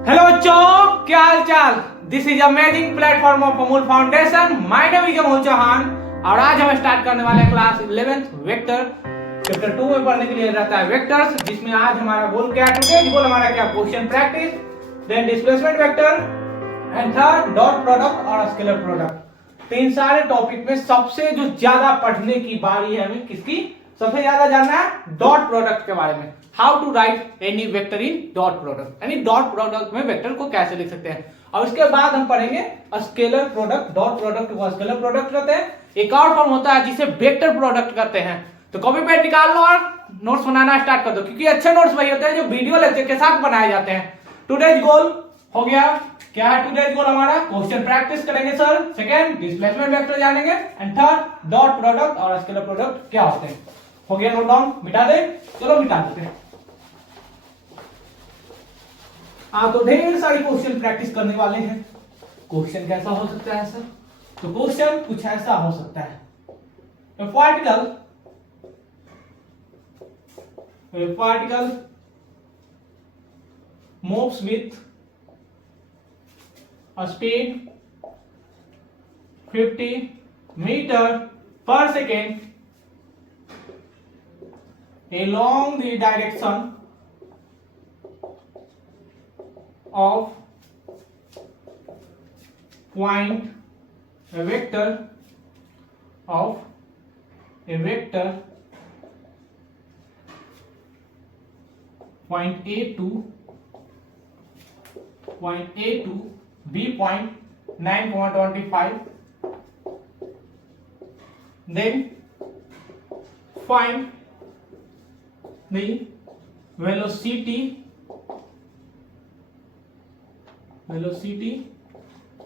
Hello बच्चों, क्या हाल चाल। This is amazing platform of Amul foundation. My name is Amul Chauhan और आज हम स्टार्ट करने वाले हैं क्लास 11th वेक्टर चैप्टर 2 में पढ़ने के लिए रहता है वेक्टर्स, जिसमें आज हमारा गोल क्या है, टुडे गोल हमारा क्या, question practice, then displacement vector and third dot product और स्केलर प्रोडक्ट। तो इन सारे टॉपिक में सबसे जो ज्यादा पढ़ने की बारी है हमें किसकी, सबसे ज्यादा जानना है डॉट प्रोडक्ट के बारे में। How to write any vector in dot product, यानी डॉट प्रोडक्ट में वेक्टर को कैसे लिख सकते हैं। और उसके बाद हम पढ़ेंगे स्केलर प्रोडक्ट। डॉट प्रोडक्ट को स्केलर प्रोडक्ट कहते हैं। एक और फॉर्म होता है जिसे वेक्टर प्रोडक्ट कहते हैं। तो कॉपी पेन निकाल लो और नोट्स बनाना स्टार्ट कर दो, क्योंकि अच्छे नोट्स वही होते हैं जो वीडियो लेक्चर के साथ बनाए जाते हैं। टुडेज गोल हो गया, क्या है टुडेज गोल हमारा, क्वेश्चन प्रैक्टिस करेंगे सर, सेकंड डिस्प्लेसमेंट वेक्टर जानेंगे एंड थर्ड डॉट प्रोडक्ट और स्केलर प्रोडक्ट क्या होते हैं। हो गया नोट डाउन, मिटा दे, चलो मिटा देते हैं। तो ढेर सारी क्वेश्चन प्रैक्टिस करने वाले हैं। क्वेश्चन कैसा हो सकता है सर, तो क्वेश्चन कुछ ऐसा हो सकता है, particle moves with a speed 50 meter per second along the direction of point a vector point A to B point 9,25, then find the velocity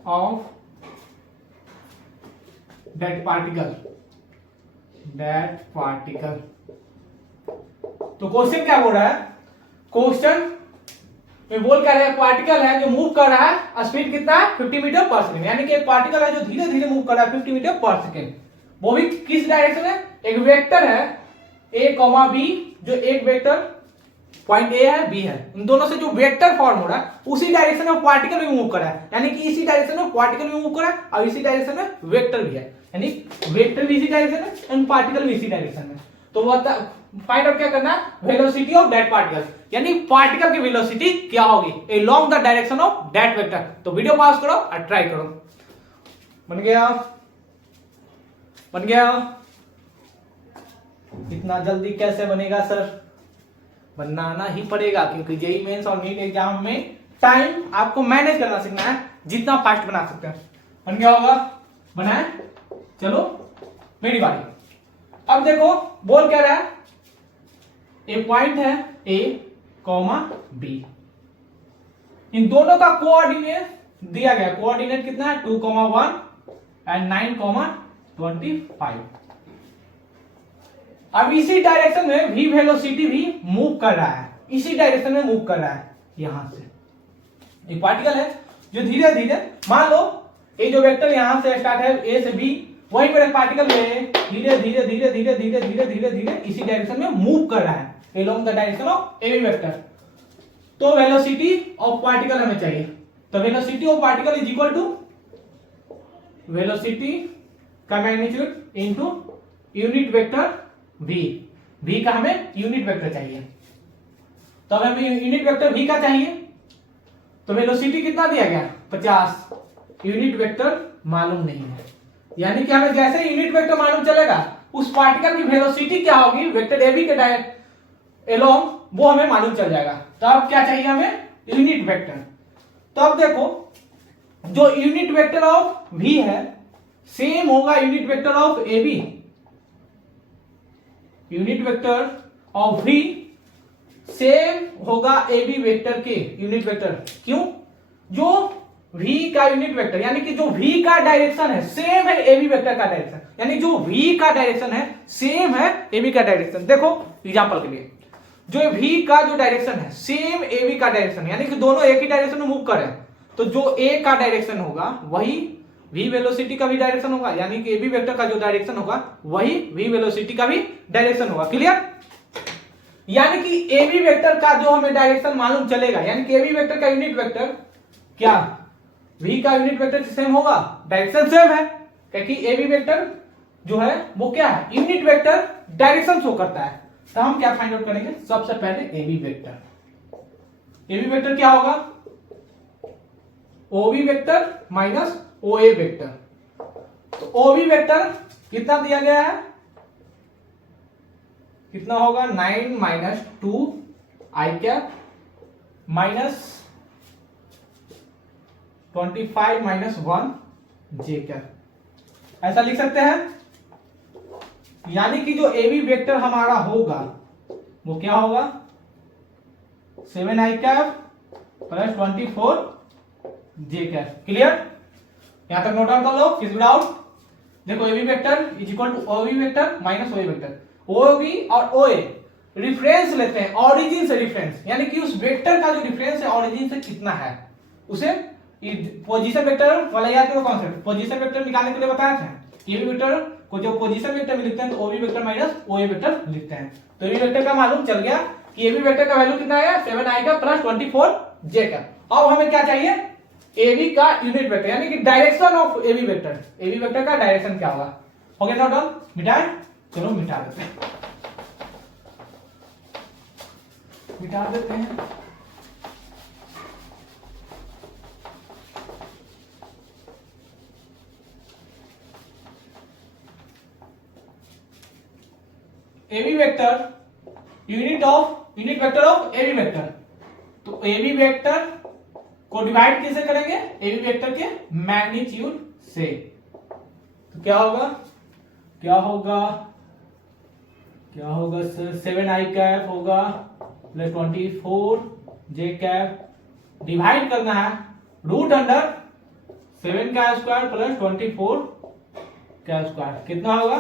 of that particle। तो क्वेश्चन क्या बोल रहा है, क्वेश्चन में बोल क्या रहा है, पार्टिकल है जो मूव कर रहा है, स्पीड कितना है 50 मीटर पर सेकंड, यानी कि एक पार्टिकल है जो धीरे धीरे मूव कर रहा है 50 मीटर पर सेकंड, वो भी किस डायरेक्शन है, एक वेक्टर है a, b, जो एक वेक्टर पॉइंट ए है बी है, उन दोनों से जो वेक्टर फॉर्म हो रहा है उसी डायरेक्शन में पार्टिकल भी मूव कर रहा है, यानी कि इसी डायरेक्शन में पार्टिकल भी मूव कर रहा है और इसी डायरेक्शन में वेक्टर भी है, यानी वेक्टर भी इसी डायरेक्शन में एंड पार्टिकल भी इसी डायरेक्शन में। तो वो फाइंड आउट क्या करना है, वेलोसिटी ऑफ दैट पार्टिकल, यानी पार्टिकल की वेलोसिटी क्या होगी along the direction of that vector. तो वीडियो पॉज करो और ट्राई करो। बन गया। इतना जल्दी कैसे बनेगा सर, बनाना ही पड़ेगा, क्योंकि जेईई मेंस और नीट एग्जाम में टाइम आपको मैनेज करना सीखना है, जितना फास्ट बना सकते हैं। बन गया होगा, बनाए, चलो मेरी बारी। अब देखो बोल क्या रहा है, एक पॉइंट है A, B, इन दोनों का कोऑर्डिनेट दिया गया, कोऑर्डिनेट कितना है 2,1 एंड 9,25। अब इसी डायरेक्शन में v वेलोसिटी भी मूव कर रहा है, इसी डायरेक्शन में मूव कर रहा है। यहां से एक पार्टिकल है जो धीरे धीरे, मान लो ये जो वेक्टर यहां से स्टार्ट है a से b, वहीं पर एक पार्टिकल में धीरे धीरे धीरे धीरे धीरे धीरे धीरे धीरे इसी डायरेक्शन में मूव कर रहा है along the direction of AB vector. तो वेलोसिटी ऑफ पार्टिकल हमें चाहिए, तो velocity of particle is equal to velocity का magnitude into unit vector v का हमें यूनिट वेक्टर चाहिए। तो हमें यूनिट वेक्टर v का चाहिए, तो वेलोसिटी कितना दिया गया 50, यूनिट वेक्टर मालूम नहीं है, यानी कि हमें जैसे यूनिट वेक्टर मालूम चलेगा उस पार्टिकल की वेलोसिटी क्या होगी वेक्टर AB के एलोंग, वो हमें मालूम चल जाएगा। तो अब क्या चाहिए हमें, यूनिट वेक्टर। तो अब देखो जो यूनिट वेक्टर ऑफ v है सेम होगा unit vector of AB, unit vector of v same होगा AB वेक्टर के यूनिट वेक्टर। क्यों, जो v का यूनिट वेक्टर यानी कि जो v का डायरेक्शन है सेम है AB वेक्टर का डायरेक्शन, यानी जो v का डायरेक्शन है सेम है AB का डायरेक्शन। देखो एग्जांपल के लिए, जो v का जो डायरेक्शन है सेम AB का डायरेक्शन, यानी कि दोनों एक ही डायरेक्शन में मूव कर रहे हैं, तो जो A का डायरेक्शन होगा वही v वेलोसिटी का भी डायरेक्शन होगा, यानी कि AB वेक्टर का जो डायरेक्शन होगा वही v वेलोसिटी का भी डायरेक्शन होगा। क्लियर। यानी कि ए बी वेक्टर का जो हमें डायरेक्शन मालूम चलेगा, यानी कि ए बी वेक्टर का यूनिट वेक्टर क्या v का यूनिट वेक्टर सेम होगा, डायरेक्शन सेम है, क्योंकि ए बी वेक्टर जो है वो क्या है, यूनिट वेक्टर डायरेक्शन शो करता है। तो हम क्या फाइंड आउट करेंगे, सबसे पहले A B vector. A B vector क्या होगा, O B vector minus O A vector. तो ओ बी वेक्टर कितना दिया गया है, कितना होगा 9 माइनस 2 आई कैप माइनस 25 माइनस 1 जे कैप, ऐसा लिख सकते हैं। यानी कि जो ए बी वेक्टर हमारा होगा वो क्या होगा 7 I cap plus 24 J cap. Clear, यहां तक नोट डाउन कर लो, किस डाउट। देखो A B vector is equal to O B vector minus O A vector. O B और ओ ए रिफरेंस लेते हैं, ऑरिजिन से रिफरेंस, यानी कि उस वेक्टर का जो रिफरेंस है ऑरिजिन से कितना है उसे पोजीशन वेक्टर वाला याद करो कॉन्सेप्ट। पोजीशन वेक्टर निकालने के लिए बताया था, ए बी वेक्टर को जो पोजीशन वेक्टर में लिखते हैं तो O B vector minus O A vector लिखते हैं। तो ए बी वेक्टर का मालूम चल गया कि ए बी वेक्टर का वैल्यू कितना है 7 आई का प्लस 24 जे का। अब हमें क्या चाहिए, ए बी का यूनिट वेक्टर, यानी कि direction of A B vector. A B vector का डायरेक्शन क्या होगा, हो गया नोट डाउन, मिटाएं, चलो मिटा देते हैं, मिटा देते हैं। A B vector unit vector of A B vector. तो ए बी वेक्टर को डिवाइड कैसे करेंगे, ए बी वेक्टर के मैग्नीट्यूड से। तो क्या होगा क्या होगा सर 7 आई कैप होगा प्लस 24 जे कैप, डिवाइड करना है रूट अंडर 7 का स्क्वायर प्लस 24 का स्क्वायर, कितना होगा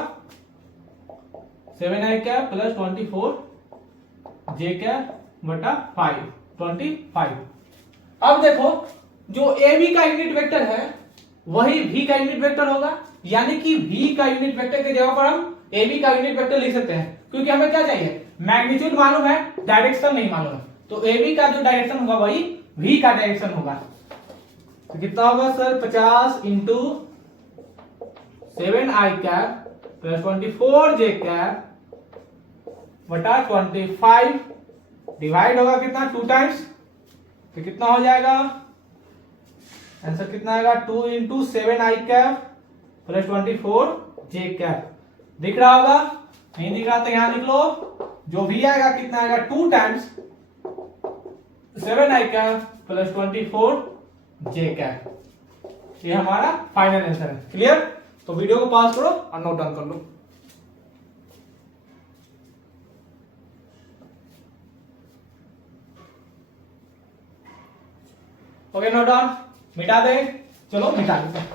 7 I cap plus 24 J cap बटा 5 25। अब देखो जो ए बी का यूनिट वेक्टर है वही v का यूनिट वेक्टर होगा, यानी कि v का यूनिट वेक्टर की जगह पर हम ए बी का यूनिट वेक्टर लिख सकते हैं, क्योंकि हमें क्या चाहिए, मैग्नीट्यूड मालूम है, डायरेक्शन नहीं मालूम है। तो ए बी का जो डायरेक्शन होगा वही v का डायरेक्शन होगा। तो कितना होगा sir 50 into 7 I cap plus 24 J cap बटा 25, डिवाइड होगा कितना 2 टाइम्स, तो कितना हो जाएगा आंसर कितना आएगा 2 into 7 I cap plus 24 J cap. दिख रहा होगा, नहीं दिख रहा तो यहां लिख लो, जो भी आएगा कितना आएगा 2 times 7 I cap plus 24 J cap. ये हमारा फाइनल आंसर है। क्लियर, तो वीडियो को पॉज करो और नोट डाउन कर लो। ओके नोट डाउन, मिटा दे, चलो मिटा देते हैं।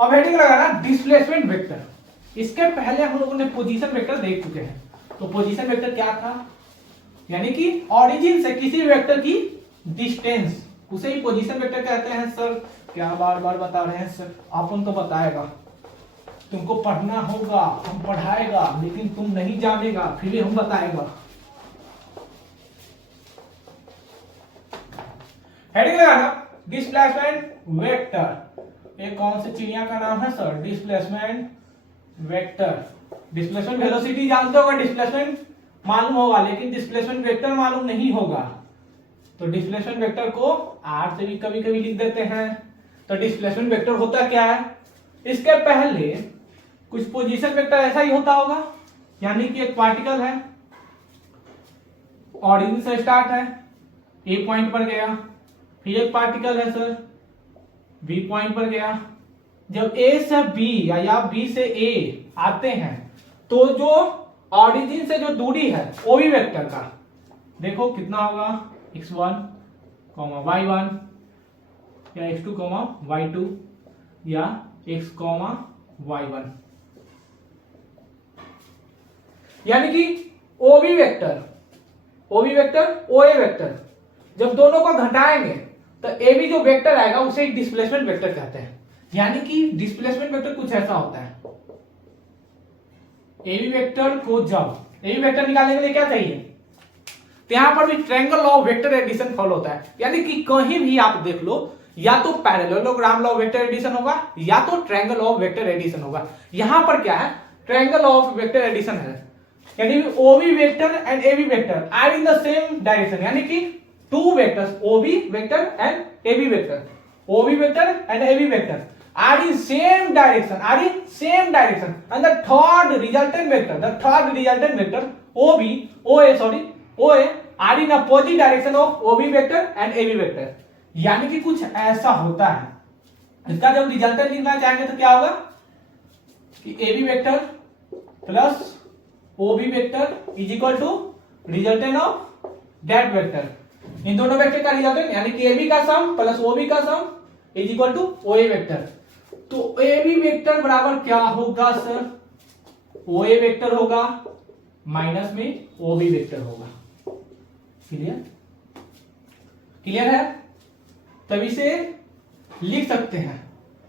अब हेडिंग लगाना डिस्प्लेसमेंट वेक्टर। इसके पहले हम लोगों ने पोजीशन वेक्टर देख चुके हैं। तो पोजीशन वेक्टर क्या था, यानी कि ऑरिजिन से किसी वेक्टर की डिस्टेंस, उसे ही पोजीशन वेक्टर कहते हैं। सर क्या बार बार बता रहे हैं सर, आपन तो बताएगा, तुमको पढ़ना होगा, हम पढ़ाएगा, लेकिन तुम नहीं जानेगा, फिर भी हम बताएगा। हेडिंग लगाना डिस्प्लेसमेंट वेक्टर। ये कौन सी चिड़िया का नाम है sir, displacement vector. Displacement velocity जानते होगा, डिस्प्लेसमेंट मालूम होगा, लेकिन डिस्प्लेसमेंट वेक्टर मालूम नहीं होगा। तो डिस्प्लेसमेंट वेक्टर को आर से भी कभी कभी लिख देते हैं। तो डिस्प्लेसमेंट वेक्टर होता क्या है, इसके पहले कुछ पोजीशन वेक्टर ऐसा ही होता होगा, यानी कि एक पार्टिकल है, ऑरिजिन से स्टार्ट है, ए पॉइंट पर गया, फिर एक पार्टिकल है सर बी पॉइंट पर गया। जब ए से बी या बी से ए आते हैं तो जो ऑरिजिन से जो दूरी है ओ बी वेक्टर का देखो कितना होगा x1, y1 या x2, y2 या x, y1, यानी कि ओ B vector O A vector जब दोनों को घटाएंगे तो ए बी जो वेक्टर आएगा उसे एक डिस्प्लेसमेंट वेक्टर कहते हैं। यानी कि डिस्प्लेसमेंट वेक्टर कुछ ऐसा होता है, ए बी वेक्टर को जब ए बी वेक्टर निकालने के लिए क्या चाहिए, तो यहां पर भी triangle law of vector addition follow होता है, यानी कि कहीं भी आप देख लो या तो parallelogram law of vector addition होगा या तो triangle law of vector addition होगा। यहां पर क्या है, triangle law of vector addition है, यानी OB vector and AB vector are in the same direction, यानी कि two vectors OB vector and AB vector, OB vector and AB vector are in same direction, and the third resultant vector OA are in opposite direction of OB vector and AB vector। यानी कि कुछ ऐसा होता है, इसका जब resultant लिखना चाहेंगे तो क्या होगा कि AB vector plus OB vector is equal to resultant of that vector. इन दोनों वेक्टर का रिजल्टेंट यानी कि AB का सम प्लस OB का sum is equal to OA vector. तो AB वेक्टर बराबर क्या होगा सर, OA वेक्टर होगा माइनस में OB वेक्टर होगा। क्लियर है, तभी से लिख सकते हैं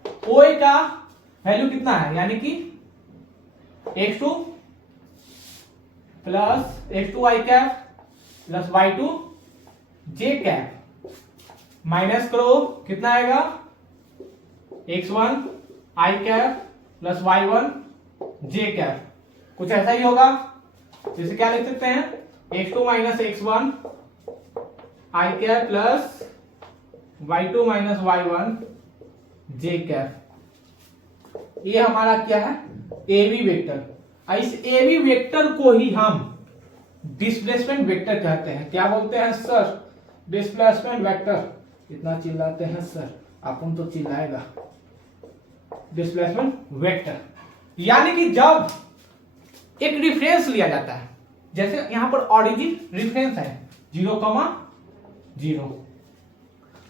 OA का वैल्यू कितना है, यानी कि x2 plus x2 y cap plus y2 j cap minus करो कितना आएगा x1 i cap plus y1 j cap, कुछ ऐसा ही होगा। जैसे क्या लिख सकते हैं x2 minus x1 i cap plus y2 minus y1 j cap. ये हमारा क्या है AB वेक्टर। इस AB वेक्टर को ही हम डिस्प्लेसमेंट वेक्टर कहते हैं। क्या बोलते हैं सर, डिस्प्लेसमेंट वेक्टर। इतना चिल्लाते हैं सर, अपन तो चिल्लाएगा। डिस्प्लेसमेंट वेक्टर यानी कि जब एक रिफरेंस लिया जाता है, जैसे यहां पर ऑरिजिन रिफरेंस है 0,0,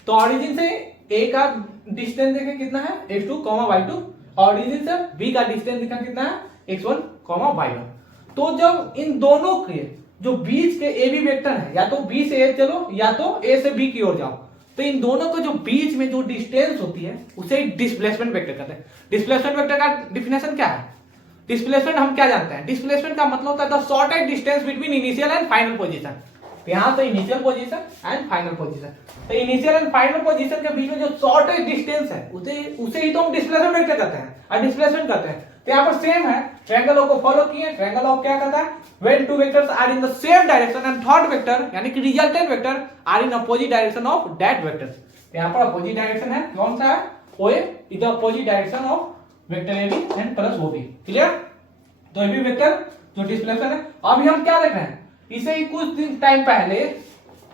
तो ऑरिजिन से ए का डिस्टेंस देखें कितना है x2, y2, ऑरिजिन से बी का डिस्टेंस देखा कितना है x1, y1। तो जब इन दोनों के जो बीच के ए बी वेक्टर है, या तो बी से ए चलो या तो ए से बी की ओर जाओ, तो इन दोनों को जो बीच में जो डिस्टेंस होती है उसे डिस्प्लेसमेंट वेक्टर कहते हैं। डिस्प्लेसमेंट वेक्टर का डिफिनेशन क्या है, डिस्प्लेसमेंट हम क्या जानते हैं, डिस्प्लेसमेंट का मतलब होता है the shortest distance between initial and final position. तो यहां तो initial position and final position, तो इनिशियल एंड फाइनल पोजीशन के बीच में जो शॉर्टेस्ट डिस्टेंस है उसे ही तो हम डिस्प्लेसमेंट वेक्टर कहते हैं और डिस्प्लेसमेंट कहते हैं। तो यहां पर सेम है, ट्रायंगल को फॉलो किए। ट्रायंगल ऑफ क्या कहता है, when two vectors are in the same direction and third vector यानी कि resultant vector are in opposite direction of that vector. तो यहां पर अपोजिट डायरेक्शन है, कौन सा है, OA is the opposite direction of vector AB and plus OB। Clear, तो AB वेक्टर जो डिस्प्लेसमेंट है, अभी हम क्या देख रहे हैं, इसे ही कुछ दिन टाइम पहले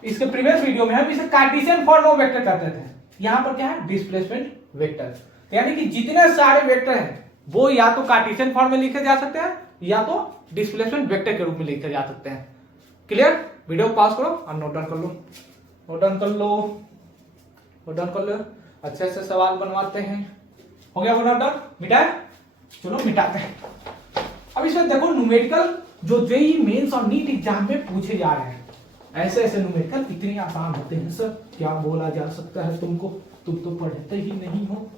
इसके प्रीवियस वीडियो में हम इसे कार्टेशियन फॉर्म ऑफ वेक्टर कहते थे। यहां पर क्या है, डिस्प्लेसमेंट वेक्टर। यानी कि जितने सारे वेक्टर हैं वो या तो कार्टेशियन फॉर्म में लिखे जा सकते हैं या तो डिस्प्लेसमेंट वेक्टर के रूप में लिखे जा सकते हैं। क्लियर, वीडियो को पॉज करो और नोट डाउन कर लो, नोट डाउन कर लो, नोट डाउन कर लो। अच्छे से सवाल बनवाते हैं। हो गया नोट डाउन, मिटाए, चलो मिटाते हैं। अब इसमें देखो न्यूमेरिकल जो जेईई मेंस और नीट एग्जाम में पूछे जा रहे हैं, ऐसे ऐसे न्यूमेरिकल इतने आसान होते हैं सर, क्या बोला जा सकता है तुमको, तुम तो पढ़ते ही नहीं हो।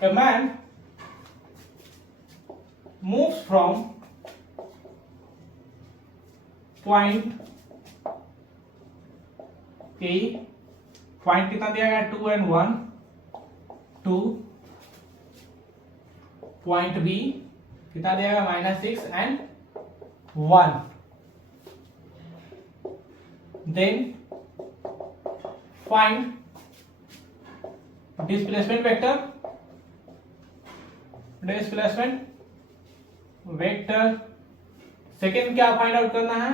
A man moves from point A, point कितना दिया गया 2 and 1 to पॉइंट B कितना दिया गया -6 and 1, then find displacement vector. Second क्या फाइंड आउट करना है,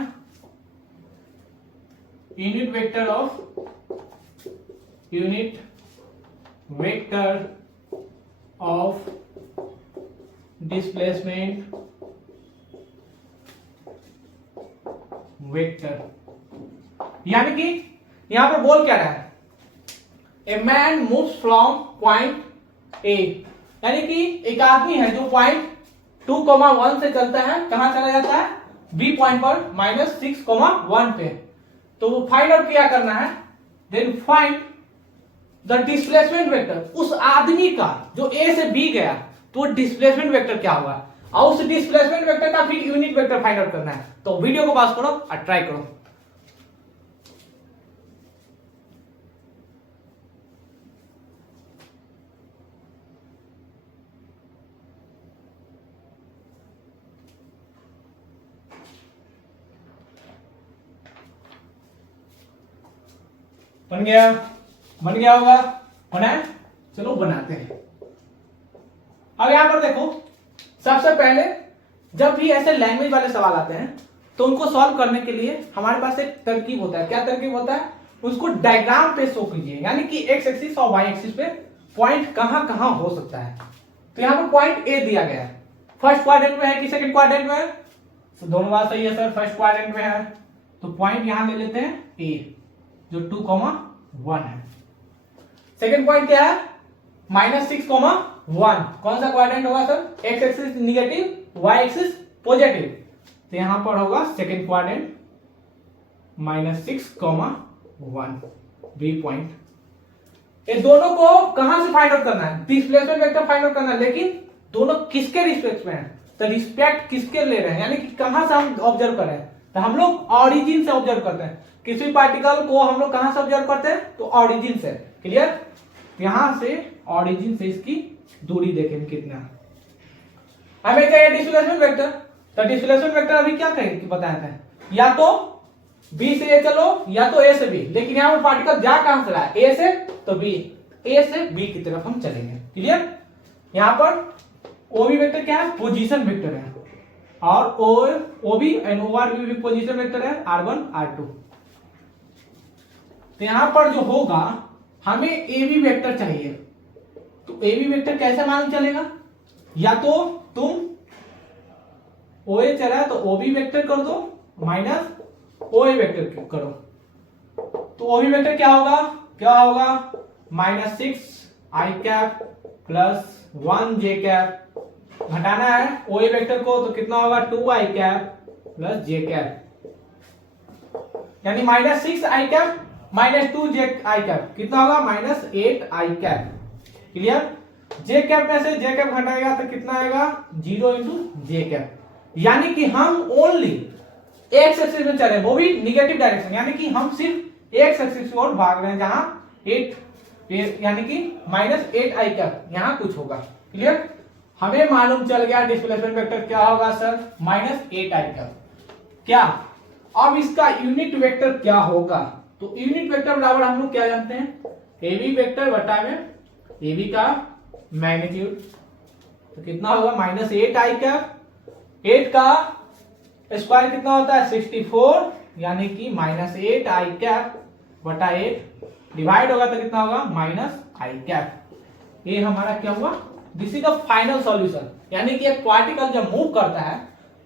unit vector of displacement vector. यानी कि यहां पर बोल क्या रहा है, a man moves from point A, यानी कि एक आदमी है जो पॉइंट 2,1 से चलता है, कहां चला जाता है, बी पॉइंट पर -6,1 पे। तो फाइंड आउट क्या करना है, then find the displacement vector, उस आदमी का जो ए से बी गया, तो डिस्प्लेसमेंट वेक्टर क्या होगा, और उस डिस्प्लेसमेंट वेक्टर का फिर यूनिट वेक्टर फाइंड आउट करना है। तो वीडियो को पास करो और ट्राई करो। बन गया, बन गया होगा, बना है, चलो बनाते हैं। अब यहां पर देखो, सबसे पहले जब भी ऐसे लैंग्वेज वाले सवाल आते हैं तो उनको सॉल्व करने के लिए हमारे पास एक तरकीब होता है। क्या तरकीब होता है, उसको डायग्राम पे शो कीजिए, यानी कि एक्स एक्सिस और वाई एक्सिस पे पॉइंट कहां कहां हो सकता है। तो यहां पर पॉइंट ए दिया गया है, फर्स्ट क्वाड्रेंट में है कि सेकंड क्वाड्रेंट में है, तो दोनों बात सही है सर, फर्स्ट क्वाड्रेंट में है, तो पॉइंट यहां ले लेते हैं ए, जो 2,1 है। सेकंड पॉइंट क्या है, -6,1, कौन सा क्वाड्रेंट होगा sir, X axis negative, Y axis positive, तो यहां पर होगा सेकंड क्वाड्रेंट -6,1 बी पॉइंट। ये दोनों को कहां से फाइंड आउट करना है, डिस्प्लेसमेंट वेक्टर फाइंड आउट करना है, लेकिन दोनों किसके रिस्पेक्ट में है, तो रिस्पेक्ट किसके ले रहे हैं, यानी कि कहां से हम ऑब्जर्व कर रहे हैं, तो हम लोग ऑरिजिन से ऑब्जर्व करते हैं। किसी पार्टिकल को हम लोग कहां से ऑब्जर्व करते हैं, तो ऑरिजिन से। क्लियर, यहां से ऑरिजिन से इसकी दूरी देखें कितना, हमें चाहिए डिस्प्लेसमेंट वेक्टर। तो डिस्प्लेसमेंट वेक्टर अभी क्या कहें कि बताया था, या तो बी से ए चलो या तो ए से बी, लेकिन यहां पर पार्टिकल जा कहां से रहा है, ए से, तो बी, ए से बी की तरफ हम चलेंगे। क्लियर, यहां पर ओबी वेक्टर क्या है, पोजीशन वेक्टर है, और ओबी एंड ओआर भी पोजीशन वेक्टर है, R1 R2। तो यहां पर जो होगा, हमें ए बी वेक्टर चाहिए, तो ए बी वेक्टर कैसे मालूम चलेगा, या तो तुम ओ ए चला है तो ओ बी वेक्टर कर दो माइनस ओ ए वेक्टर करो, तो ओ बी वेक्टर क्या होगा, क्या होगा, -6i प्लस 1j, घटाना है ओ ए वेक्टर को, तो कितना होगा 2i प्लस j, यानी -6i -2j, कितना होगा -8i। क्लियर, जे कैप में से जे कैप घटाएगा तो कितना आएगा 0 × जे कैप, यानी कि हम ओनली एक्स एक्सिस में चले, वो भी निगेटिव डायरेक्शन, यानी कि हम सिर्फ एक्स एक्सिस की ओर भाग रहे हैं, जहां 8 यानी कि -8i यहां कुछ होगा। क्लियर, हमें मालूम चल गया डिस्प्लेसमेंट वेक्टर क्या होगा सर, -8i। क्या, अब इसका यूनिट वेक्टर क्या होगा, तो यूनिट वेक्टर बराबर हम लोग क्या जानते हैं, ए बी वेक्टर बटा में ए बी का मैग्नीट्यूड, तो कितना होगा -8i, 8 का स्क्वायर कितना होता है 64, यानी कि -8i बटा 8 डिवाइड होगा तो कितना होगा -i। ये हमारा क्या हुआ, this is the final solution, यानी कि एक पार्टिकल जब मूव करता है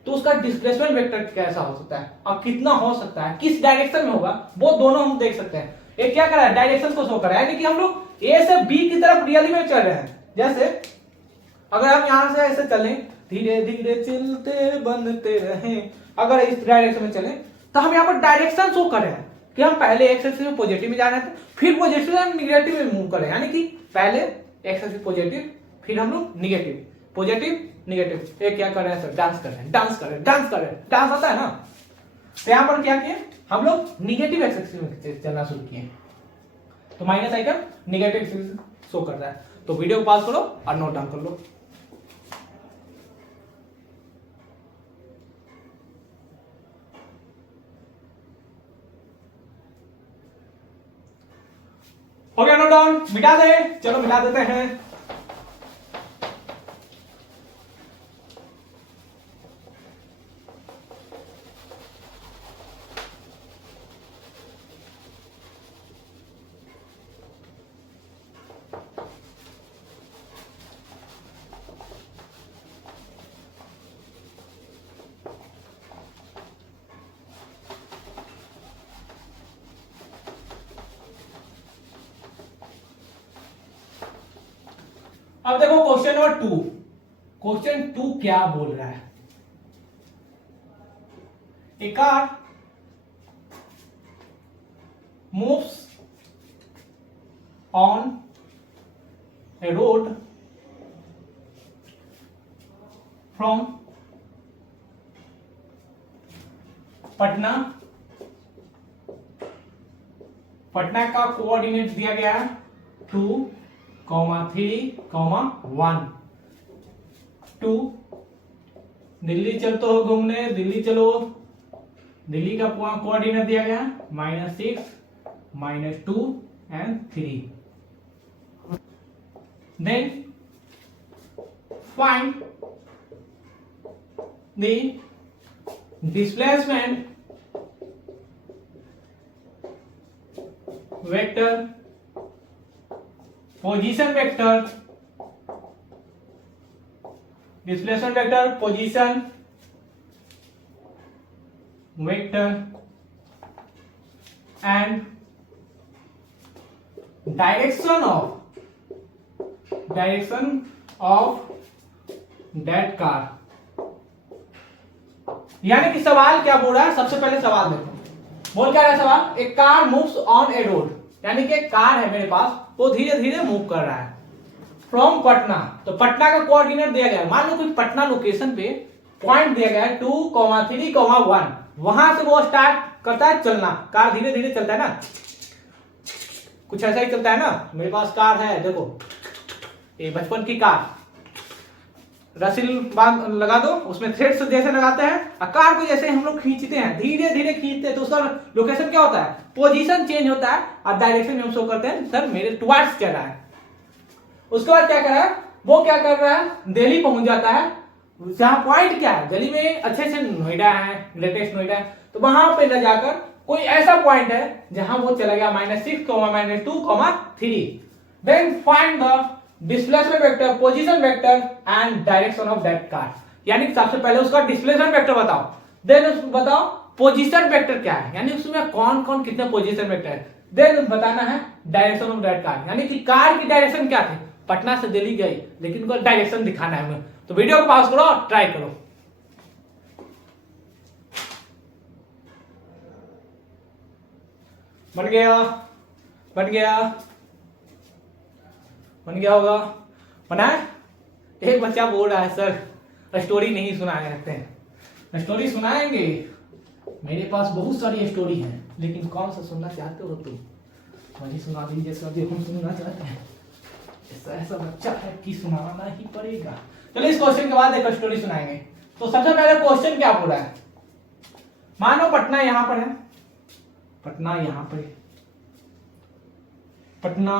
तो उसका डिस्प्लेसमेंट वेक्टर कैसा हो सकता है और कितना हो सकता है, किस डायरेक्शन में होगा, वो दोनों हम देख सकते हैं। ये क्या कर रहा है, डायरेक्शन को शो कर रहा है, यानी कि हम लोग ए से बी की तरफ रियली में चल रहे हैं। जैसे अगर हम यहां से ऐसे चलें, धीरे धीरे चलते बनते रहें, अगर इस डायरेक्शन में चलें तो हम यहाँ पर डायरेक्शन शो कर रहे हैं कि हम पहले एक्स एक्सिस में पॉजिटिव में जा रहे थे, फिर पॉजिटिव से निगेटिव में मूव कर रहे हैं, यानी कि पहले एक्स एक्सिस पॉजिटिव, फिर हम लोग निगेटिव, पॉजिटिव निगेटिव। ये क्या कर रहे हैं सर, डांस कर रहे हैं, डांस कर रहे हैं, डांस कर रहे हैं, डांस आता है ना। तो यहाँ पर क्या किए हम लोग, निगेटिव एक्स एक्सिस में चलना शुरू किए, तो -i का निगेटिव एक्सिस शो कर रहा है। तो वीडियो को पॉज करो और नोट डाउन कर लो। हो गया नोट डाउन, मिटा दे, चलो मिटा देते हैं। अब देखो क्वेश्चन नंबर 2, क्वेश्चन 2 क्या बोल रहा है? A car moves on a road from Patna, Patna का कोऑर्डिनेट दिया गया है 2, 3, 1। 2 दिल्ली चलते हो घूमने, दिल्ली चलो, दिल्ली का कोऑर्डिनेट दिया गया -6, -2 and 3। Then find the displacement vector, position vector, displacement vector, position vector and direction of that car। यानी कि सवाल क्या बोल रहा है? सबसे पहले सवाल देखो, बोल क्या रहा है सवाल? एक car moves on A road, यानी कि एक कार है मेरे पास, वो धीरे धीरे मूव कर रहा है फ्रॉम पटना। तो पटना का कोऑर्डिनेट दिया गया है, मान लो कुछ पटना लोकेशन पे पॉइंट दिया गया है 2, 3, 1। वहां से वो स्टार्ट करता है चलना, कार धीरे धीरे चलता है ना, कुछ ऐसा ही चलता है ना। मेरे पास कार है, देखो ये बचपन की कार, रस्सी बांध लगा दो, उसमें थ्रेड से जैसे लगाते हैं, और कार को जैसे हम लोग खींचते हैं, धीरे धीरे खींचते हैं, तो उसका लोकेशन क्या होता है? पोजीशन चेंज होता है, और डायरेक्शन में हम शो करते हैं सर मेरे टुवर्ड्स चल रहा है। उसके बाद क्या कर रहा है वो, क्या कर रहा है? दिल्ली पहुंच जाता है, जहां पॉइंट क्या है, दिल्ली में अच्छे से नोएडा है, ग्रेटेस्ट नोएडा है, तो वहां पे ले जाकर कोई ऐसा पॉइंट है जहां वो चला गया -6, -2, 3। Then find the displacement vector, position vector and direction of that car. यानी सबसे पहले उसका डिस्प्लेसमेंट वेक्टर बताओ, देन बताओ पोजीशन वेक्टर क्या है, यानी उसमें कौन कौन कितने पोजीशन वेक्टर है, देन बताना है डायरेक्शन ऑफ दैट कार, यानी कि कार की डायरेक्शन क्या थी? पटना से दिल्ली गई, लेकिन उनको डायरेक्शन दिखाना है हमें। तो वीडियो को पॉज करो और ट्राई करो। बन गया, बन गया, बन गया होगा, बना है? एक बच्चा बोल रहा है सर स्टोरी नहीं सुनाए रखते हैं। स्टोरी सुनाएंगे, मेरे पास बहुत सारी स्टोरी है, लेकिन कौन सा सुनना चाहते हो तुम? मुझे सुना दीजिए सर, जो हम सुनना चाहते हैं। ऐसा बच्चा है कि सुनाना ही पड़ेगा। चलो इस क्वेश्चन के बाद एक स्टोरी सुनाएंगे। तो सबसे पहले क्वेश्चन क्या बोला है? मानो पटना यहां पर है, पटना यहां पर, पटना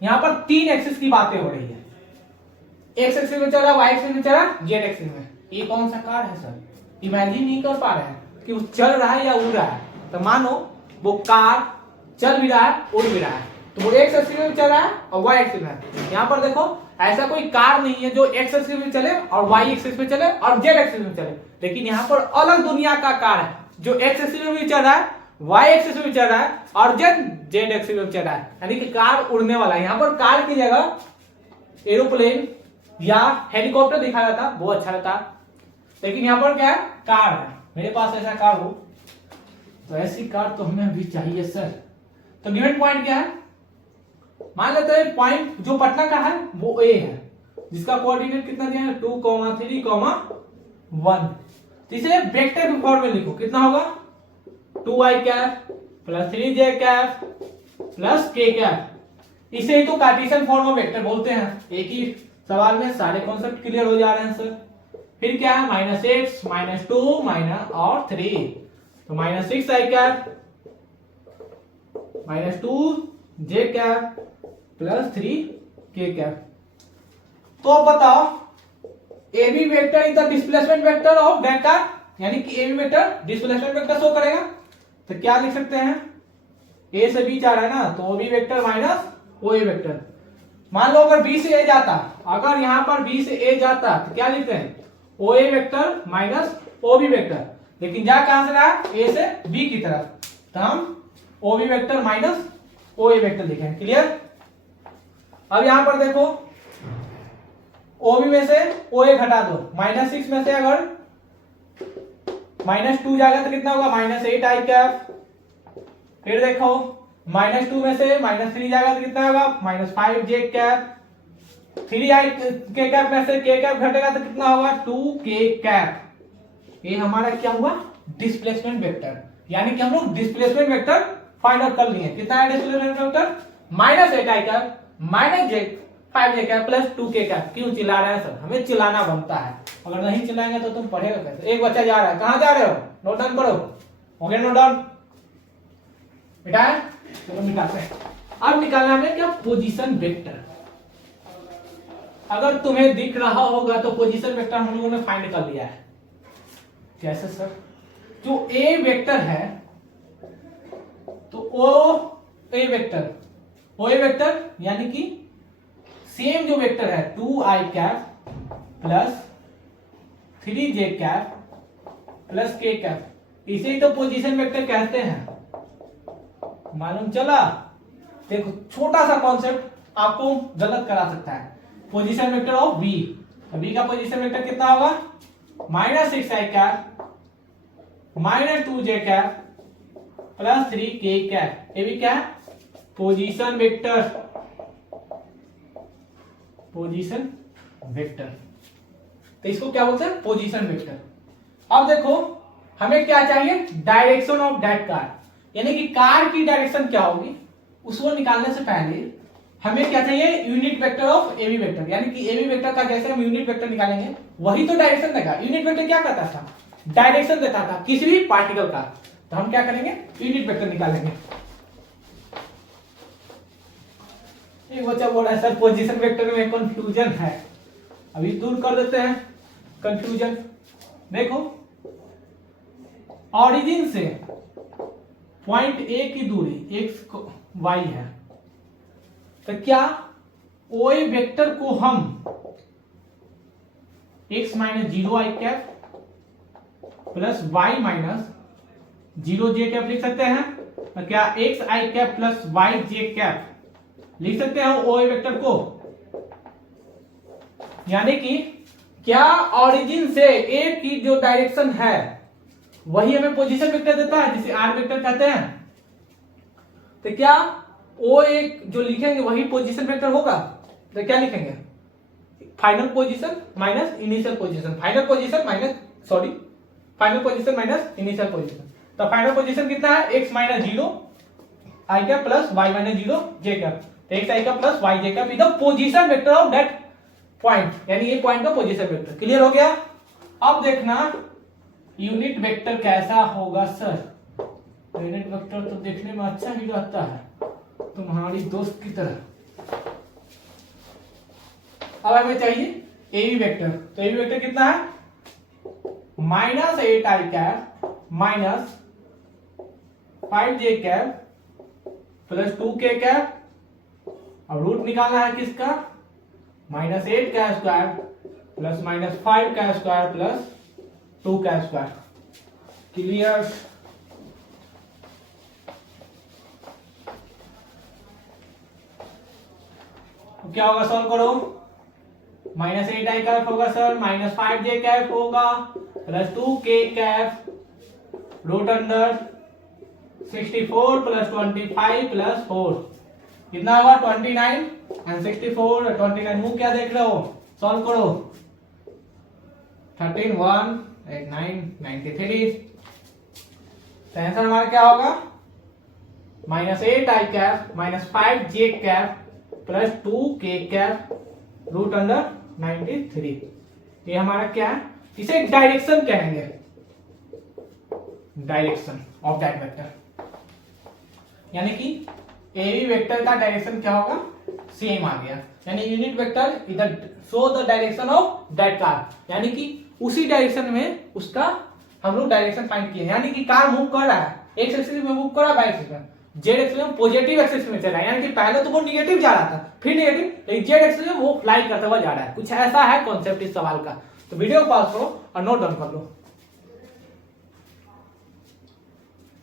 यहां पर 3 एक्सिस की बातें हो रही है। एक्स एक्सिस में चल रहा, वाई एक्सिस में चल रहा, जेड एक्सिस में। ये कौन सा कार है सर? इमेजिन नहीं कर पा रहे हैं कि वो चल रहा है या उड़ रहा है। तो मानो वो कार चल भी रहा है, उड़ भी रहा है, तो वो एक्स एक्सिस में चल रहा है और वाई एक्सिस में। यहाँ पर देखो ऐसा कोई कार नहीं है जो एक्स एक्सिस में चले और वाई एक्सिस में चले और जेड एक्सिस में चले, लेकिन यहाँ पर अलग दुनिया का कार है जो एक्स एक्सिस में भी चल रहा है, वाई एक्सिस में भी चल रहा है और जेड एक्सिस में चल रहा है, यानी कि कार उड़ने वाला है। यहाँ पर कार की जगह एरोप्लेन या हेलीकॉप्टर दिखाया जाता, वो अच्छा रहता, लेकिन यहाँ पर क्या है? कार है। मेरे पास ऐसा कार हो तो ऐसी कार तो हमें अभी चाहिए सर। तो गिवन पॉइंट क्या है? मान लेते हैं पॉइंट जो पटना का है वो ए है, जिसका कोऑर्डिनेट कितना दिया है? 2, 3, 1। तो इसे वेक्टर के फॉर्म में लिखो, कितना होगा? 2i cap plus 3j cap plus k cap. इसे ही तो कार्टेशियन फॉर्म में वेक्टर बोलते हैं। एक ही सवाल में सारे कॉन्सेप्ट क्लियर हो जा रहे हैं सर। फिर क्या है? -6, -2 और 3, तो -6i cap -2j cap plus 3k cap. तो अब बताओ A B vector is the displacement vector of that car, यानी कि A B vector displacement vector show करेगा। तो क्या लिख सकते हैं? ए से बी जा रहा है ना, तो O B vector minus O A vector. मान लो अगर बी से ए जाता, अगर यहां पर बी से ए जाता तो क्या लिखते हैं? O A vector minus O B vector, लेकिन जा कहां से रहा? ए से बी की तरफ, तो हम ओ B vector minus O A vector लिखेंगे। क्लियर? अब यहां पर देखो ओ बी में से ओ ए घटा दो, -6 में से अगर -2 जाएगा तो कितना होगा, -8 आई कैप। फिर देखो -2 में से -3 जाएगा तो कितना होगा, -5 जे कैप। 3 आई के कैप में से के कैप घटेगा तो कितना होगा, 2 के कैप। ये हमारा क्या हुआ, डिस्प्लेसमेंट वेक्टर। यानी कि हम लोग डिस्प्लेसमेंट वेक्टर फाइंड आउट कर लिए। कितना है displacement vector, -8 I cap -5 J cap plus 2 K cap. क्यों चिल्ला रहे हैं सर, हमें चिल्लाना बनता है, अगर नहीं चिल्लाएंगे तो तुम पढ़ेगा कैसे। एक बच्चा जा रहा है, कहां जा रहे हो, नोट डाउन करो। हो गया नोट डाउन, बेटा चलो निकालते हैं। अब निकालना है क्या, पोजीशन वेक्टर। अगर तुम्हें दिख रहा होगा तो पोजीशन वेक्टर हम लोगों ने फाइंड कर लिया है। कैसे सर, जो ए वेक्टर है तो ओ ए वेक्टर यानी कि सेम जो वेक्टर है 2 आई कैप प्लस 3 जे कैप प्लस के कैप, इसे ही तो पोजीशन वेक्टर कहते हैं। मालूम चला? देखो छोटा सा कॉन्सेप्ट आपको गलत करा सकता है। Position vector of B, B का पोजीशन वेक्टर कितना होगा, -6 I cap -2 J cap plus 3 K cap. ये भी क्या है, पोजीशन वेक्टर। तो इसको क्या बोलते हैं, पोजीशन वेक्टर। अब देखो हमें क्या चाहिए, डायरेक्शन ऑफ दैट कार, यानी कि कार की डायरेक्शन क्या होगी उसको निकालने से पहले हमें क्या चाहिए, unit vector of AB vector. यानी कि एबी वेक्टर का जैसे हम यूनिट वेक्टर निकालेंगे वही तो डायरेक्शन देगा। यूनिट वेक्टर क्या करता था, डायरेक्शन देता था किसी भी पार्टिकल का। तो हम क्या करेंगे, यूनिट वेक्टर निकालेंगे। एक बच्चा बोल रहा है सर पोजीशन वेक्टर में कंफ्यूजन है, अभी दूर कर देते हैं कंफ्यूजन। देखो ऑरिजिन से पॉइंट ए की दूरी एक्स वाई है, तो क्या ओ ए वेक्टर को हम x -0 आई कैप प्लस y -0 जे कैप लिख सकते हैं? तो क्या x आई कैप प्लस y जे कैप लिख सकते हैं ओ ए वेक्टर को? यानी कि क्या ऑरिजिन से ए की जो डायरेक्शन है वही हमें पोजीशन वेक्टर देता है, जिसे आर वेक्टर कहते हैं। तो क्या ओ एक जो लिखेंगे वही पोजीशन वेक्टर होगा? तो क्या लिखेंगे, final position minus initial position, final position minus initial position. तो फाइनल पोजीशन कितना है, x -0 आई कैप प्लस y -0 जे कैप। तो x I cap plus y J cap is the position vector of that point, यानी ये point का position vector. Clear हो गया? अब देखना यूनिट वेक्टर कैसा होगा सर। यूनिट वेक्टर तो देखने में अच्छा ही रहता है, तुम्हारी दोस्त की तरह। अब हमें चाहिए एबी वेक्टर। तो एबी वेक्टर कितना है, -8 I cap -5 J cap plus 2 K cap. अब रूट निकालना है किसका, -8 का स्क्वायर प्लस -5 का स्क्वायर प्लस 2 का स्क्वायर। क्लियर? क्या होगा, सॉल्व करो। -8 आई कैप होगा सर, -5 जे कैप होगा plus 2 K cap root under 64 plus 25 plus 4 कितना होगा, 29 एंड 64 29 मुंह क्या देख रहे हो, सॉल्व करो। 13 1 8 9 93। तो आंसर हमारा क्या होगा, -8 I cap -5 J cap plus 2 K cap root under 93। ये हमारा क्या है, इसे डायरेक्शन कहेंगे, डायरेक्शन ऑफ दैट वेक्टर। यानी कि एबी वेक्टर का डायरेक्शन क्या होगा, सेम आ गया। यानी यूनिट वेक्टर इधर show the direction of that car, यानी कि उसी डायरेक्शन में उसका हम लोग डायरेक्शन फाइंड किए। यानी कि कार मूव कर रहा है, एक्स एक्सिस में मूव कर रहा है, वाई एक्सिस में, जेड एक्सिस में पॉजिटिव एक्सिस में चल रहा है। यानी कि पहले तो वो निगेटिव जा रहा था, फिर नेगेटिव, लेकिन जेड एक्सिस में वो फ्लाई करता हुआ जा रहा है। कुछ ऐसा है कॉन्सेप्ट इस सवाल का। तो वीडियो को पॉज करो और नोट डाउन कर लो।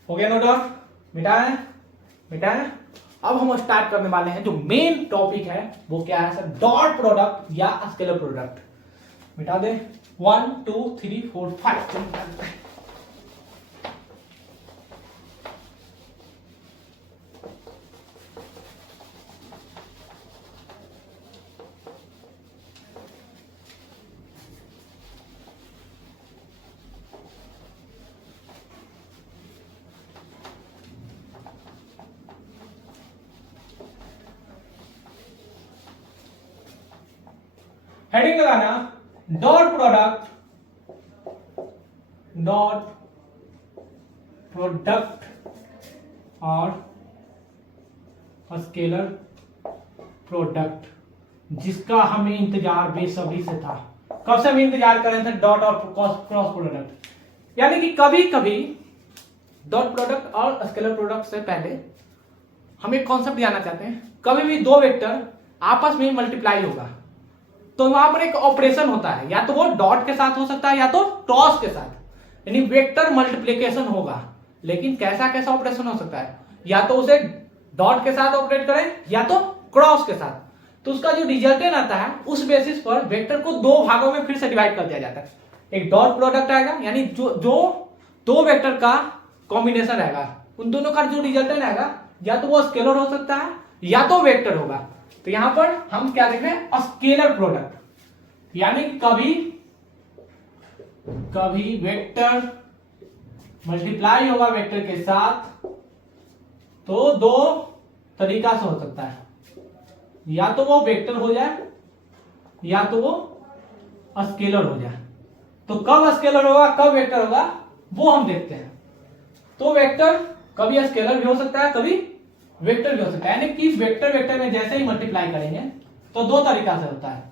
हो गया नोट डाउन, मिटा है? बेटा अब हम स्टार्ट करने वाले हैं, जो मेन टॉपिक है वो क्या है सर, डॉट प्रोडक्ट या स्केलर प्रोडक्ट। मिटा दे 1 2 3 4 5। हेडिंग लगाना डॉट प्रोडक्ट और स्केलर प्रोडक्ट, जिसका हमें इंतजार बेसब्री से था। कब से हम इंतजार कर रहे थे डॉट और क्रॉस प्रोडक्ट। यानी कि कभी कभी डॉट प्रोडक्ट और स्केलर प्रोडक्ट से पहले हम एक कॉन्सेप्ट जानना चाहते हैं। कभी भी दो वेक्टर आपस में मल्टीप्लाई होगा तो वहां पर एक ऑपरेशन होता है, या तो वो डॉट के साथ हो सकता है या तो क्रॉस के साथ, यानी वेक्टर मल्टीप्लिकेशन होगा। लेकिन कैसा कैसा ऑपरेशन हो सकता है, या तो उसे डॉट के साथ ऑपरेट करें या तो क्रॉस के साथ। तो उसका जो रिजल्टेंट आता है उस बेसिस पर वेक्टर को दो भागों में फिर से डिवाइड कर दिया जाता है। एक डॉट प्रोडक्ट आएगा, यानी जो दो वेक्टर का कॉम्बिनेशन रहेगा, उन दोनों का जो रिजल्टेंट आएगा या तो वो स्केलर हो सकता है या तो वेक्टर होगा। तो यहां पर हम क्या देख रहे हैं, स्केलर प्रोडक्ट, यानी कभी वेक्टर मल्टीप्लाई होगा वेक्टर के साथ तो दो तरीका से हो सकता है, या तो वो वेक्टर हो जाए या तो वो स्केलर हो जाए। तो कब स्केलर होगा कब वेक्टर होगा वो हम देखते हैं। तो वेक्टर कभी स्केलर भी हो सकता है कभी वेक्टर भी हो सकता है, यानी कि वेक्टर वेक्टर में जैसे ही मल्टीप्लाई करेंगे तो दो तरीका से होता है।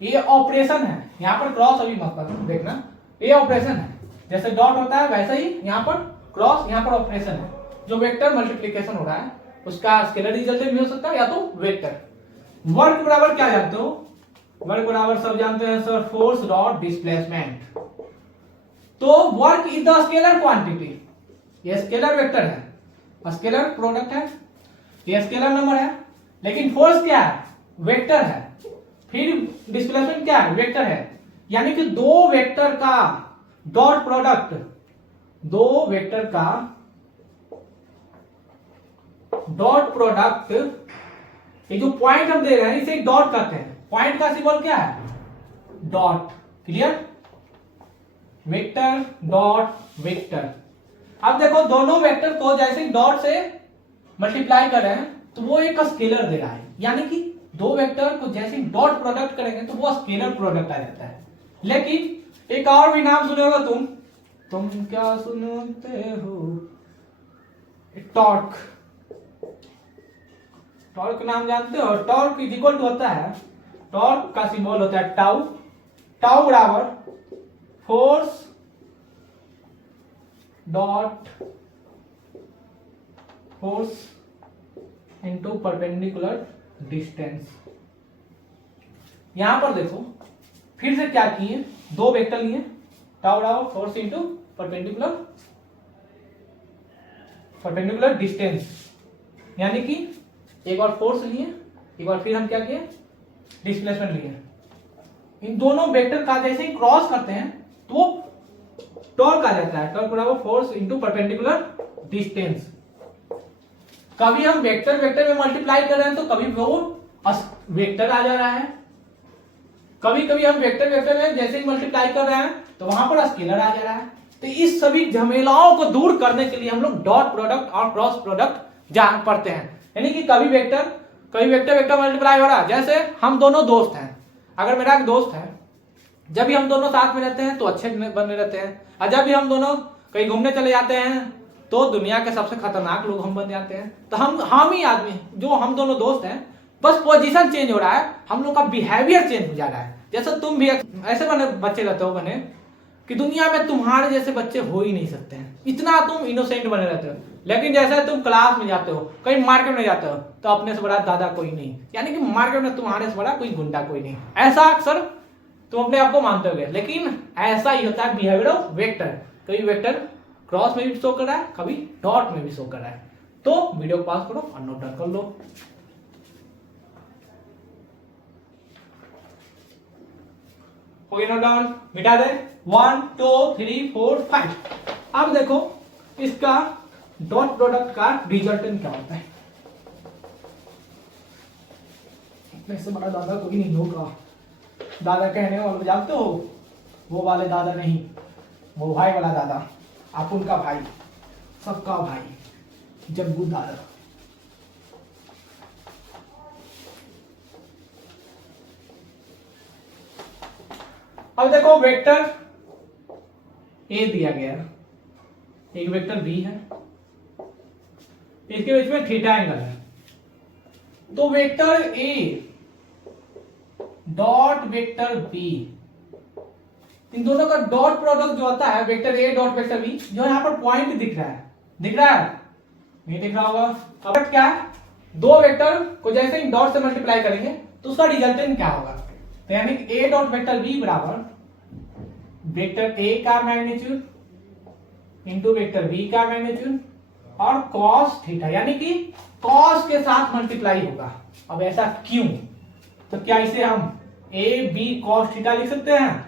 ये ऑपरेशन है, यहां पर क्रॉस अभी मत देखना, ये ऑपरेशन है। जैसे डॉट होता है वैसे ही यहां पर क्रॉस, यहां पर ऑपरेशन है। जो वेक्टर मल्टीप्लिकेशन हो रहा है उसका स्केलर रिजल्टेंट भी हो सकता है या तो वेक्टर। वर्क बराबर क्या जानते हो, वर्क बराबर सब जानते हैं सर, फोर्स डॉट डिस्प्लेसमेंट। तो work is the scalar quantity, ये स्केलर वेक्टर है, स्केलर प्रोडक्ट है, ये स्केलर नंबर है। लेकिन फोर्स क्या है, वेक्टर है। फिर डिस्प्लेसमेंट क्या है, वेक्टर है। यानी कि दो वेक्टर का डॉट प्रोडक्ट, दो वेक्टर का डॉट प्रोडक्ट, ये जो पॉइंट हम दे रहे हैं इसे डॉट कहते हैं। पॉइंट का सिंबल क्या है, dot. Clear, vector dot vector. अब देखो दोनों वेक्टर को जैसे डॉट से मल्टीप्लाई कर रहे हैं तो वो एक स्केलर दे रहा है, यानी कि दो वेक्टर को जैसे डॉट प्रोडक्ट करेंगे तो वो स्केलर प्रोडक्ट आ जाता है। लेकिन एक और भी नाम सुने होगा तुम क्या सुनते हो, टॉर्क। टॉर्क नाम जानते हो, टॉर्क इज इक्वल टू होता है, टॉर्क का सिंबल होता है टाउ। टाउ बराबर force dot force into perpendicular distance. यहां पर देखो फिर से क्या किए, दो वेक्टर लिए, टाउ बराबर फोर्स इंटू परपेंडिकुलर डिस्टेंस, यानी कि एक बार फोर्स लिए, एक बार फिर हम क्या किए, डिस्प्लेसमेंट लिए। इन दोनों वेक्टर का जैसे ही क्रॉस करते हैं तो वो टॉर्क आ जाता है, टॉर्क बराबर फोर्स इंटू परपेंडिकुलर डिस्टेंस। कभी हम वेक्टर वेक्टर में मल्टीप्लाई कर रहे हैं तो कभी वो वेक्टर आ जा रहा है, कभी कभी हम वेक्टर वेक्टर में जैसे ही मल्टीप्लाई कर रहे हैं तो वहां पर स्केलर आ जा रहा है। तो इस सभी झमेलाओं को दूर करने के लिए हम लोग डॉट प्रोडक्ट और क्रॉस प्रोडक्ट जान पढ़ते हैं। यानी कि कभी वेक्टर मल्टीप्लाई हो रहा है। जैसे हम दोनों दोस्त हैं, अगर मेरा एक दोस्त है, जब भी हम दोनों साथ में रहते हैं तो अच्छे बने रहते हैं, और जब भी हम दोनों कहीं घूमने चले जाते हैं तो दुनिया के सबसे खतरनाक लोग हम बन जाते हैं। तो हम ही आदमी जो हम दोनों दोस्त हैं, बस पोजीशन चेंज हो रहा है, हम लोग का बिहेवियर चेंज हो जा रहा है। जैसे तुम भी ऐसे बने बच्चे रहते हो बने कि दुनिया में तुम्हारे जैसे बच्चे हो ही नहीं सकते हैं, इतना तुम इनोसेंट बने रहते हो। लेकिन जैसे तुम क्लास में जाते हो, कहीं मार्केट में जाते हो, तो अपने से बड़ा दादा कोई नहीं, यानी कि मार्केट में तुम्हारे से बड़ा कोई गुंडा कोई नहीं, ऐसा अक्सर तुम अपने आप को मानते होगे। लेकिन ऐसा ही होता है बिहेवियर ऑफ वेक्टर। कभी वेक्टर क्रॉस में भी शो कर रहा है, कभी डॉट में भी शो कर रहा है। तो वीडियो को पॉज करो और नोट डाउन कर लो। हो गया नोट डाउन, मिटा दे। 1 2 3 4 5। अब देखो इसका डॉट प्रोडक्ट का रिजल्टेंट क्या होता है। इतने से बड़ा दादा कोई नहीं होगा। दादा कहने वाले जानते हो, वो वाले दादा नहीं, वो भाई वाला दादा, आप उनका भाई, सबका भाई, जग्गू दादा। अब देखो वेक्टर ए दिया गया, एक वेक्टर बी है, इसके बीच में थीटा एंगल है। तो vector A dot vector B, इन दोनों का डॉट प्रोडक्ट जो होता है vector A dot vector B, जो यहाँ पर पॉइंट दिख रहा है, दिख रहा है, नहीं दिख रहा होगा। अब क्या है, दो वेक्टर को जैसे ही डॉट से मल्टीप्लाई करेंगे तो उसका रिजल्टेंट क्या होगा। तो यानी कि ए डॉट वेक्टर बी बराबर वेक्टर ए का मैग्नीट्यूड इंटू वेक्टर बी का मैग्नीट्यूड और कॉस थीटा, यानी कि कॉस के साथ मल्टीप्लाई होगा। अब ऐसा क्यों, तो क्या इसे हम ए बी कॉस थीटा लिख सकते हैं,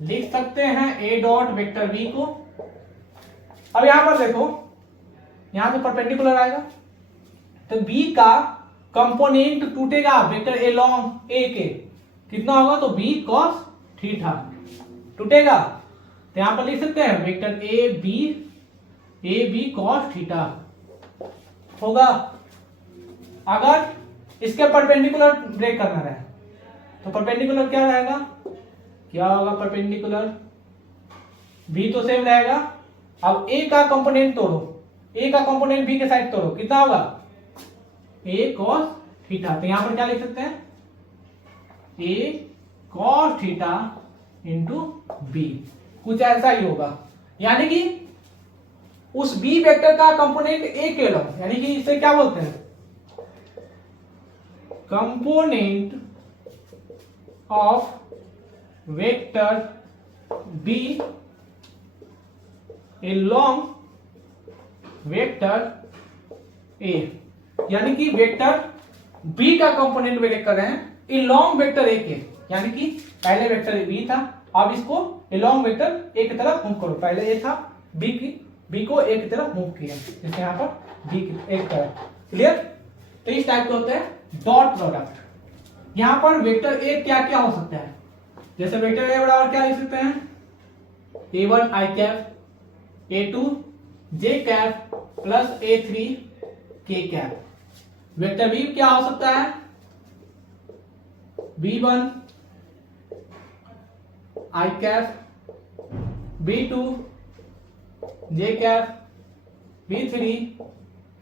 लिख सकते हैं ए डॉट वेक्टर बी को। अब यहां पर देखो, यहां से परपेंडिकुलर आएगा तो बी का कंपोनेंट टूटेगा वेक्टर ए लॉन्ग ए के, कितना होगा, तो बी कॉस थीटा टूटेगा। तो यहां पर लिख सकते हैं vector A B cos theta होगा। अगर इसके परपेंडिकुलर ब्रेक करना रहे तो परपेंडिकुलर क्या रहेगा, क्या होगा परपेंडिकुलर, बी तो सेम रहेगा। अब ए का कंपोनेंट तोड़ो, ए का कंपोनेंट बी के साइड तोड़ो, कितना होगा, ए कॉस थीटा। तो यहां पर क्या लिख सकते हैं, A cos theta into B, कुछ ऐसा ही होगा। यानी कि उस बी वेक्टर का कंपोनेंट ए के लॉन्ग, यानी कि इसे क्या बोलते हैं, component of vector B along vector A, यानी कि वेक्टर बी का कंपोनेंट वेक्टर कर रहे हैं along वेक्टर ए के, यानी कि पहले वेक्टर बी था, अब इसको along वेक्टर ए की तरफ मूव करो। पहले ए था, बी को ए की तरफ मूव किया, जैसे यहाँ पर बी की एक तरफ। क्लियर। तो इस टाइप के होते हैं डॉट प्रोडक्ट। यहाँ पर वेक्टर ए क्या क्या हो सकता है, जैसे वेक्टर ए बराबर क्या लिख सकते हैं, a1 i cap, a2 j cap plus a3 k cap. Vector B क्या हो सकता है, b1 i cap, b2 j cap, b3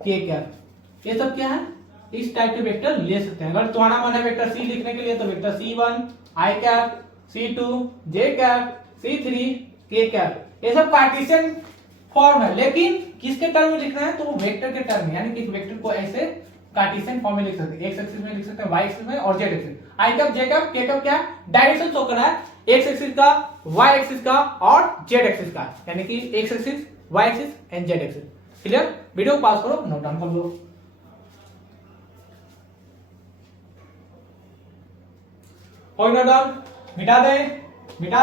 k cap. ये सब क्या है, इस टाइप के वेक्टर ले सकते हैं। अगर तुम्हारा मन है वेक्टर सी लिखने के लिए तो vector c1 i cap, c2 j cap, c3 k cap. ये सब कार्टेशियन फॉर्म है, लेकिन किसके टर्म में लिखना है, तो वेक्टर के टर्म में, यानी कि वेक्टर को ऐसे कार्टेशियन फॉर्म में लिख सकते हैं, एक्स एक्सिस में लिख सकते हैं, वाई एक्सिस में और Z axis. I cap J cap K cap क्या है, डायरेक्शन शो कर रहा है, एक्स एक्सिस का, वाई एक्सिस का और जेड एक्सिस का, यानी कि X axis, Y axis and Z axis. Clear. Video pause करो, नोट डाउन कर लो। और नोट डाउन, मिटा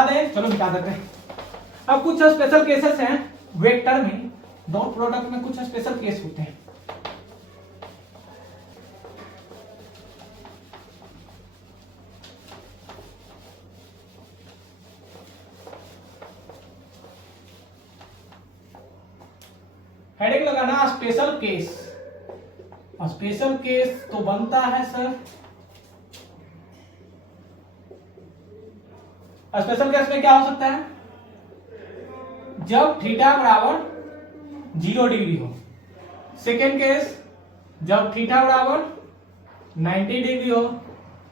दे, चलो मिटा देते हैं। अब कुछ स्पेशल केसेस हैं वेक्टर में, डॉट प्रोडक्ट में कुछ स्पेशल केस होते हैं। हेडिंग लगाना स्पेशल केस। स्पेशल केस तो बनता है सर, स्पेशल केस में क्या हो सकता है, जब थीटा बराबर 0 डिग्री हो। सेकेंड केस, जब थीटा बराबर 90 डिग्री हो।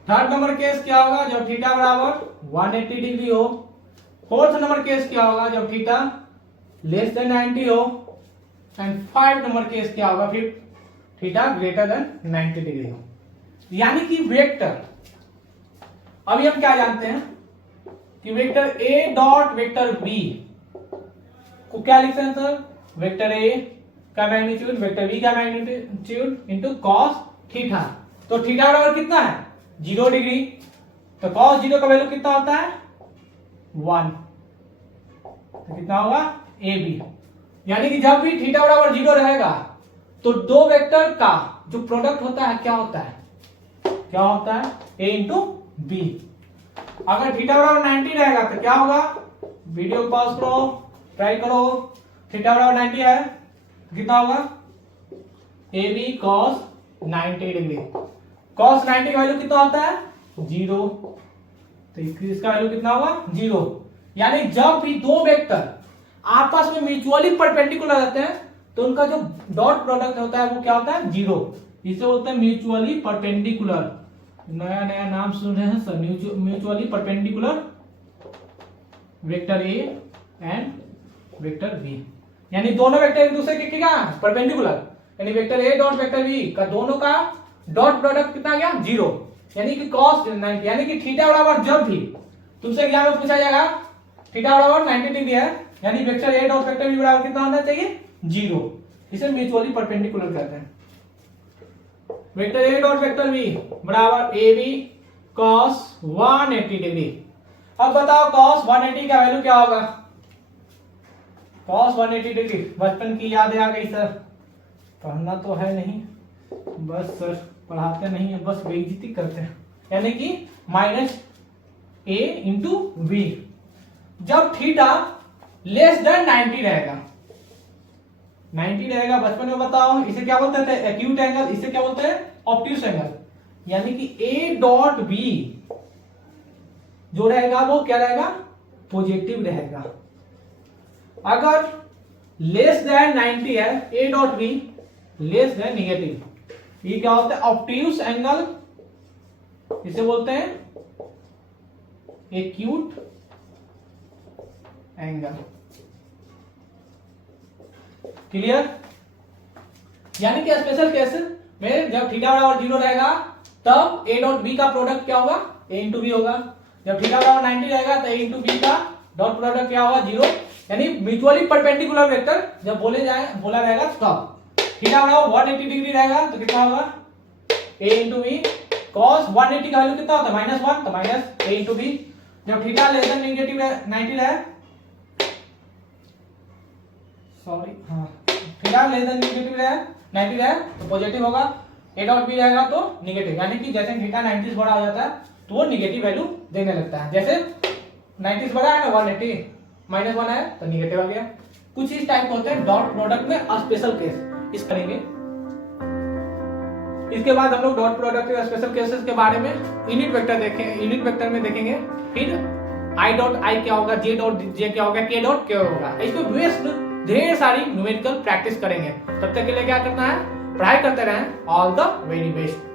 थर्ड नंबर केस क्या होगा, जब थीटा बराबर 180 डिग्री हो। फोर्थ नंबर केस क्या होगा, जब थीटा लेस देन 90 हो। एंड 5 नंबर केस क्या होगा, फिर थीटा ग्रेटर देन 90 डिग्री हो। यानी कि वेक्टर, अभी हम क्या जानते हैं कि vector A dot vector B को क्या लिखते हैं सर, वेक्टर ए का मैग्नीट्यूड वेक्टर v का मैग्नीट्यूड इनटू cos थीटा। तो थीटा बराबर कितना है 0 डिग्री, तो cos 0 का वैल्यू कितना होता है 1, तो कितना होगा AB। यानी कि जब भी थीटा बराबर 0 रहेगा तो दो वेक्टर का जो प्रोडक्ट होता है क्या होता है A इंटू बी। अगर थीटा बराबर 90 रहेगा तो क्या होगा, वीडियो पॉज करो, ट्राई करो, थीटा बराबर 90 है कितना होगा AB cos 90 डिग्री। cos 90 का वैल्यू कितना होता है 0, तो इसका वैल्यू कितना होगा 0। यानी जब भी दो वेक्टर आपस में म्यूचुअली परपेंडिकुलर रहते हैं तो उनका जो डॉट प्रोडक्ट होता है वो क्या होता है 0। इसे बोलते हैं म्यूचुअली परपेंडिकुलर। नया नया नाम सुन रहे हैं sir, mutually perpendicular vector A and vector B. यानी दोनों वेक्टर एक दूसरे के क्या परपेंडिकुलर, यानी vector A dot vector B का दोनों का डॉट प्रोडक्ट कितना गया 0। यानी कि cos 90, यानी कि थीटा बराबर जब भी तुमसे एग्जाम में पूछा जाएगा थीटा बराबर 90 डिग्री है, यानी vector A dot vector B बराबर कितना होना चाहिए 0। इसे म्यूचुअली परपेंडिकुलर कहते हैं। Vector A dot vector B बराबर ए बी cos 180 डिग्री। अब बताओ cos 180 का वैल्यू क्या होगा, cos 180 डिग्री बचपन की यादें आ गई सर, पढ़ना तो है नहीं, बस सर पढ़ाते नहीं है, बस बेइज्जती करते हैं। यानी कि माइनस ए इंटू बी। जब थीटा लेस देन 90 रहेगा, 90 रहेगा बचपन में बताओ इसे क्या बोलते थे एक्यूट एंगल, इसे क्या बोलते हैं ऑब्ट्यूस एंगल। यानी कि ए डॉट बी जो रहेगा वो क्या रहेगा पॉजिटिव रहेगा। अगर लेस देन 90 है ए dot be less than negative, ये क्या होता है ऑब्ट्यूस एंगल, इसे बोलते हैं एक्यूट एंगल। क्लियर। यानी कि स्पेशल केस में जब थीटा बराबर 0 रहेगा तब ए डॉट बी का प्रोडक्ट क्या होगा ए इंटू बी होगा। जब थीटा बराबर 90 रहेगा तो ए इंटू बी का डॉट प्रोडक्ट क्या होगा 0। यानी म्यूचुअली परपेंडिकुलर वेक्टर जब बोला रहेगा तब थीटा बराबर 180 डिग्री रहेगा तो कितना होगा a इंटू बी। cos 180 का वैल्यू कितना होता है -1, तो माइनस a इंटू बी। जब थीटा लेस देन नेगेटिव 90 रहे, सॉरी हाँ थीटा लेस देन नेगेटिव रहे 90 रहे तो पॉजिटिव होगा, a डॉट बी रहेगा तो नेगेटिव। यानी कि जैसे थीटा 90 से बड़ा हो जाता है तो वो नेगेटिव वैल्यू देने लगता है। जैसे 90 से बड़ा है ना 180 -1 है तो नेगेटिव आ गया। कुछ इस टाइप होते हैं डॉट प्रोडक्ट में स्पेशल केस, इस करेंगे। इसके बाद हम लोग डॉट प्रोडक्ट के स्पेशल केसेस के बारे में यूनिट वेक्टर देखेंगे, यूनिट वेक्टर में देखेंगे। फिर आई डॉट आई क्या होगा, जे डॉट जे क्या होगा, के डॉट क्या होगा। इसको बेस्ड ढेर सारी न्यूमेरिकल प्रैक्टिस करेंगे। तब तक के लिए क्या करना है, पढ़ाई करते रहें। All the very best.